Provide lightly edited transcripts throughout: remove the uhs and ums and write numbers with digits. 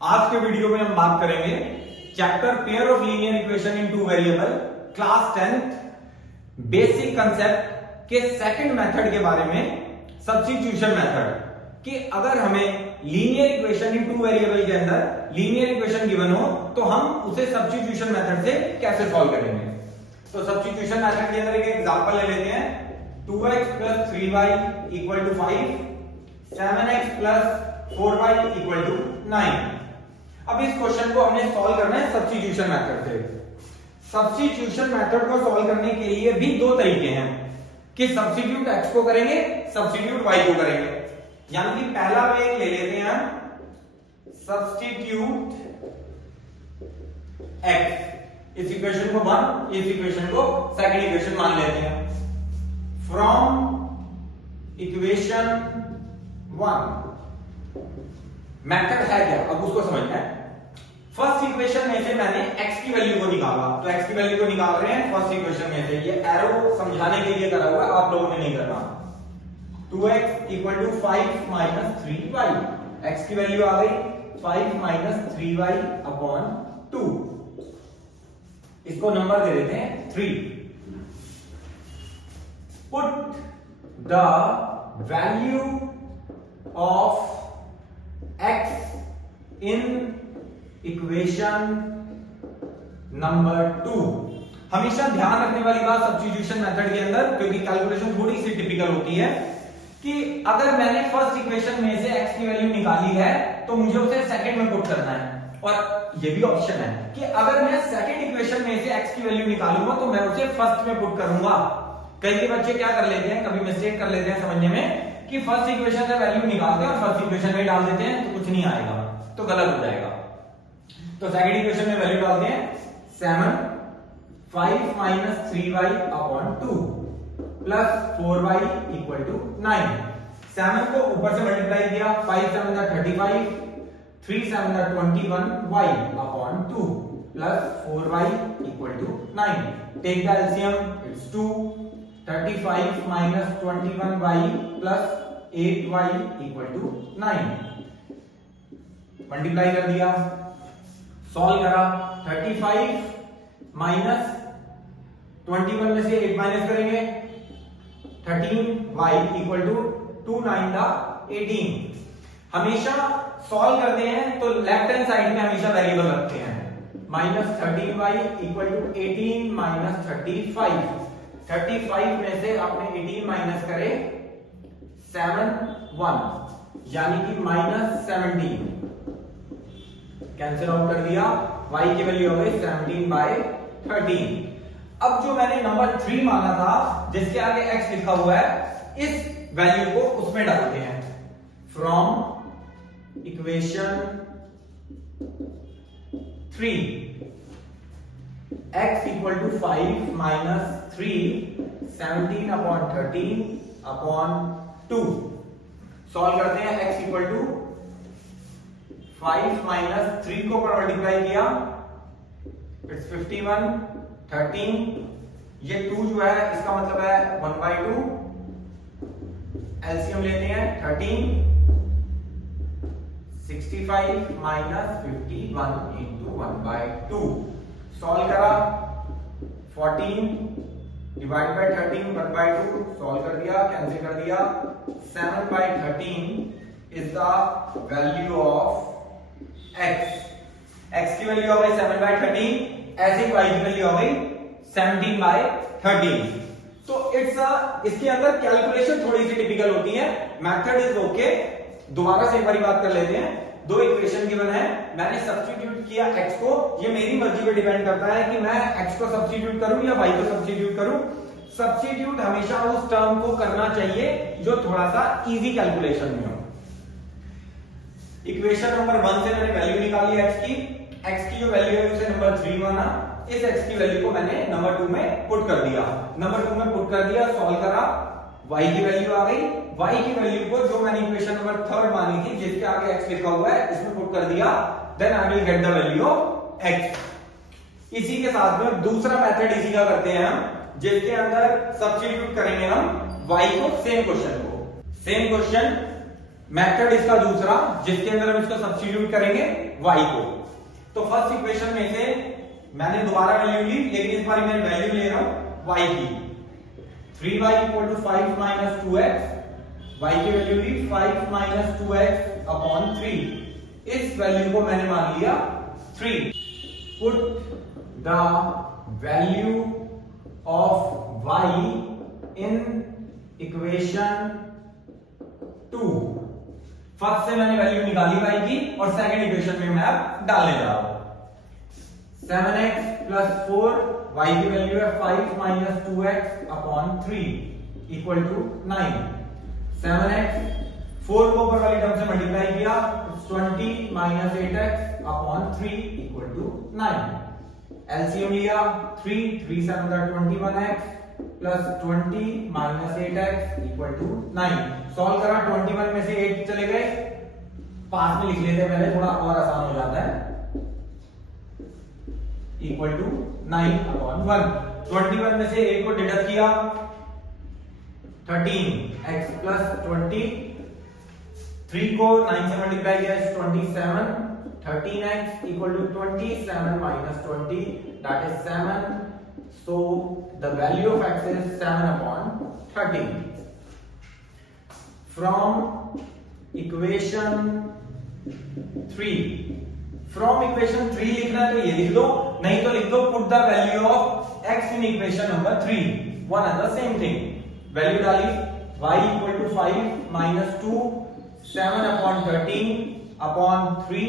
आज के वीडियो में हम बात करेंगे chapter pair of linear equation in two variable class 10th basic concept के सेकंड मेथड के बारे में, सब्स्टिट्यूशन मेथड। कि अगर हमें linear equation in two variable के अंदर लीनियर इक्वेशन गिवन हो तो हम उसे सब्स्टिट्यूशन मेथड से कैसे सॉल्व करेंगे। तो सब्स्टिट्यूशन मेथड के अंदर एक एग्जांपल ले लेते हैं। 2x plus 3y equal to 5, 7x plus 4y equal to 9। अब इस क्वेश्चन को हमने सॉल्व करना है सब्स्टिट्यूशन मेथड से। सब्स्टिट्यूशन मेथड को सॉल्व करने के लिए भी दो तरीके हैं कि सब्स्टिट्यूट x को करेंगे, सब्स्टिट्यूट y को करेंगे। यानी कि पहला वे ले लेते हैं सब्स्टिट्यूट x, इस इक्वेशन को 1, इस इक्वेशन को सेकंड इक्वेशन मान लेते हैं। फ्रॉम इक्वेशन 1 मेथड है क्या, अब उसको समझना है। फर्स्ट इक्वेशन में से मैंने x की वैल्यू को निकाला, तो x की वैल्यू को निकाल रहे हैं फर्स्ट इक्वेशन में से। ये एरो समझाने के लिए करा हुआ है, आप लोगों ने नहीं करना। 2x equal to 5 minus 3y, x की वैल्यू आ गई 5 माइनस 3y अपॉन 2। इसको नंबर दे देते हैं 3। Put the value of x in equation number 2। हमेशा ध्यान रखने वाली बात सब्स्टिट्यूशन मेथड के अंदर, क्योंकि कैलकुलेशन थोड़ी सी टिपिकल होती है, कि अगर मैंने फर्स्ट इक्वेशन में से x की वैल्यू निकाली है तो मुझे उसे सेकंड में पुट करना है। और ये भी ऑप्शन है कि अगर मैं सेकंड इक्वेशन में से x की वैल्यू निकालूंगा तो मैं उसे फर्स्ट में पुट करूंगा। कई बच्चे क्या कर लेते हैं, कभी मिस्टेक कर लेते हैं समझने में कि फर्स्ट इक्वेशन से वैल्यू निकालते हैं और फर्स्ट इक्वेशन में डाल देते हैं तो कुछ नहीं आएगा, तो गलत हो जाएगा। तो सेकंड इक्वेशन में वैल्यू डालते हैं 7 5 minus 3y upon 2 plus 4y equal to 9। 7 को ऊपर से मल्टीप्लाई किया, 5 7 35, 3 7 21y upon 2 plus 4y equal to 9। Take the LCM, it's 2। 35 minus 21y plus 8y equal to 9। Multiply कर दिया, सॉल्व करा। 35 माइनस 21 में से 8 माइनस करेंगे, 13y इक्वल टू 2 9 दा 18। हमेशा सॉल्व करते हैं तो लेफ्ट हैंड साइड में हमेशा वेरिएबल रखते हैं। Minus 13y equal to 18 minus 35। 35 में से आपने 18 माइनस करे 7 1, यानी कि माइनस 17। कैंसिल आउट कर दिया, y की वैल्यू हो गई 17/13। अब जो मैंने नंबर 3 माना था, जिसके आगे x लिखा हुआ है, इस वैल्यू को उसमें डालते हैं। From equation 3 x equal to 5 minus 3 17 upon 13 upon 2। Solve करते हैं। x इक्वल टू 5 माइनस 3 को पर मल्टीप्लाई किया, इट्स 51, 13। ये 2 जो है इसका मतलब है 1/2। एलसीएम लेते हैं 13, 65 माइनस 51 इंटू 1/2। सॉल्व करा, 14 डिवाइड बाय 13 1/2। सॉल्व कर दिया, कैंसिल कर दिया। 7/13 is the value of x की वैल्यू हो गई 7/13, ऐसे y की वैल्यू हो गई 17/13। तो इसके अंदर कैलकुलेशन थोड़ी सी टिपिकल होती है, मेथड इज ओके। दोबारा से एक बार बात कर लेते हैं। दो इक्वेशन गिवन है, मैंने सब्स्टिट्यूट किया x को। ये मेरी मर्जी पे डिपेंड करता है कि मैं x को सब्स्टिट्यूट करूं या y को सब्स्टिट्यूट करूं। सब्स्टिट्यूट हमेशा उस टर्म को करना चाहिए जो थोड़ा सा इजी कैलकुलेशन में हो। इक्वेशन नंबर 1 से मैंने वैल्यू निकाली x की जो वैल्यू है उसे नंबर 3 माना। इस x की वैल्यू को मैंने नंबर 2 में पुट कर दिया। नंबर 2 में पुट कर दिया, सॉल्व करा, y की वैल्यू आ गई। y की वैल्यू को जो मैंने इक्वेशन नंबर 3 मानी थी, जिसके आगे x लिखा हुआ है, इसमें पुट कर दिया। Then I will get the value of x। इसी के साथ में दूसरा मेथड इसी का करते हैं हम, जिसके अंदर सब्स्टिट्यूट करेंगे हम y को, सेम क्वेश्चन मेथड इसका दूसरा जिसके अंदर हम इसको सब्स्टिट्यूट करेंगे y को। तो फर्स्ट इक्वेशन में से मैंने दोबारा वैल्यू ली, लेकिन इस बार मैं वैल्यू ले रहा हूं y की। 3y equal to 5 minus 2x, y की वैल्यू ली 5 माइनस 2x अपॉन 3। इस वैल्यू को मैंने मान लिया 3। Put the value of y in equation 2। First से मैंने वैल्यू निकाली y की और सेकंड इक्वेशन में मैं अब डालने जा रहा हूं। 7x प्लस 4, y की वैल्यू है 5 minus 2x upon 3 equal to 9। 7x 4 को ऊपर वाली टर्म से मल्टीप्लाई किया 20 minus 8x upon 3 equal to 9। LCM लिया 3 7 21x plus 20 minus 8x equal to 9। Solve करा, 21 में से 8 चले गए, पास में लिख लेते पहले, थोड़ा और आसान हो जाता है। Equal to 9 upon 1। 21 में से 8 को डिडक्ट किया 13x प्लस 20, 3 को 9 से मल्टीप्लाई किया 27, 13x equal to 27 minus 20 that is 7। So the value of x is 7 upon 13. From equation 3, from equation 3 लिखना है तो ये लिख दो, नहीं तो लिख दो put the value of x in equation number 3, one and the same thing। Value डाली y equal to 5 minus 2 7 upon 13 upon 3,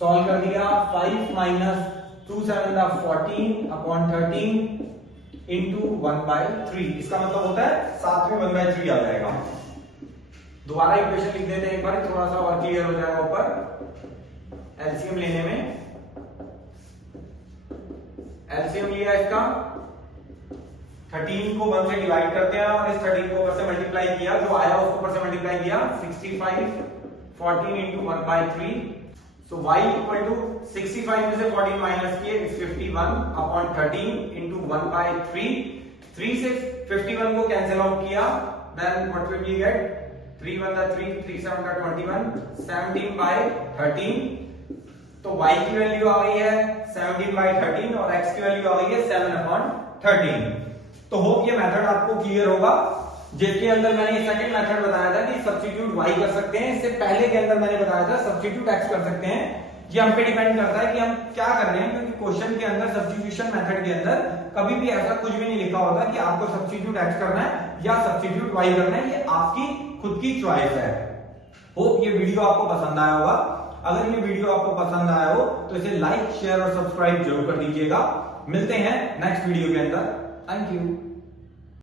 solve कर दिया 5 minus 2 7 14 अपॉन 13 इंटू 1 by 3। इसका मतलब होता है 7 में 1 by 3 आ जाएगा। दोबारा इक्वेशन लिख देते हैं एक बार, थोड़ा सा और क्लियर हो जाएगा ऊपर। एलसीएम लेने में एलसीएम लिया इसका, 13 को 1 से डिवाइड करते हैं और इस 13 को ऊपर से मल्टीप्लाई किया, जो आया उसको ऊपर से मल्टीप्लाई किया 65 14 into 1 by 3। So y equal to 65 में से 14 माइनस किए 51 अपॉन 13 इंटू 1 by 3। 3 से 51 को कैंसिल आउट किया, then what will we get? 3 1 3 3 7 21 17 by 13। तो y की वैल्यू आ गई है 17 by 13 और x की वैल्यू आ गई है 7 अपॉन 13। तो होप ये मेथड आपको क्लियर होगा, जिसके अंदर मैंने सेकंड मेथड बताया था कि सब्स्टिट्यूट y कर सकते हैं। इससे पहले के अंदर मैंने बताया था सब्स्टिट्यूट x कर सकते हैं। ये हम पे डिपेंड करता है कि हम क्या कर रहे हैं, क्योंकि क्वेश्चन के अंदर सब्स्टिट्यूशन मेथड के अंदर कभी भी ऐसा कुछ भी नहीं लिखा होता कि आपको सब्स्टिट्यूट x करना है या सब्स्टिट्यूट y करना है, ये आपकी खुद की चॉइस है। होप ये वीडियो आपको पसंद आया होगा। अगर ये वीडियो आपको पसंद आया हो तो इसे लाइक शेयर और सब्सक्राइब जरूर कर दीजिएगा। मिलते हैं नेक्स्ट वीडियो के अंदर। Thank you.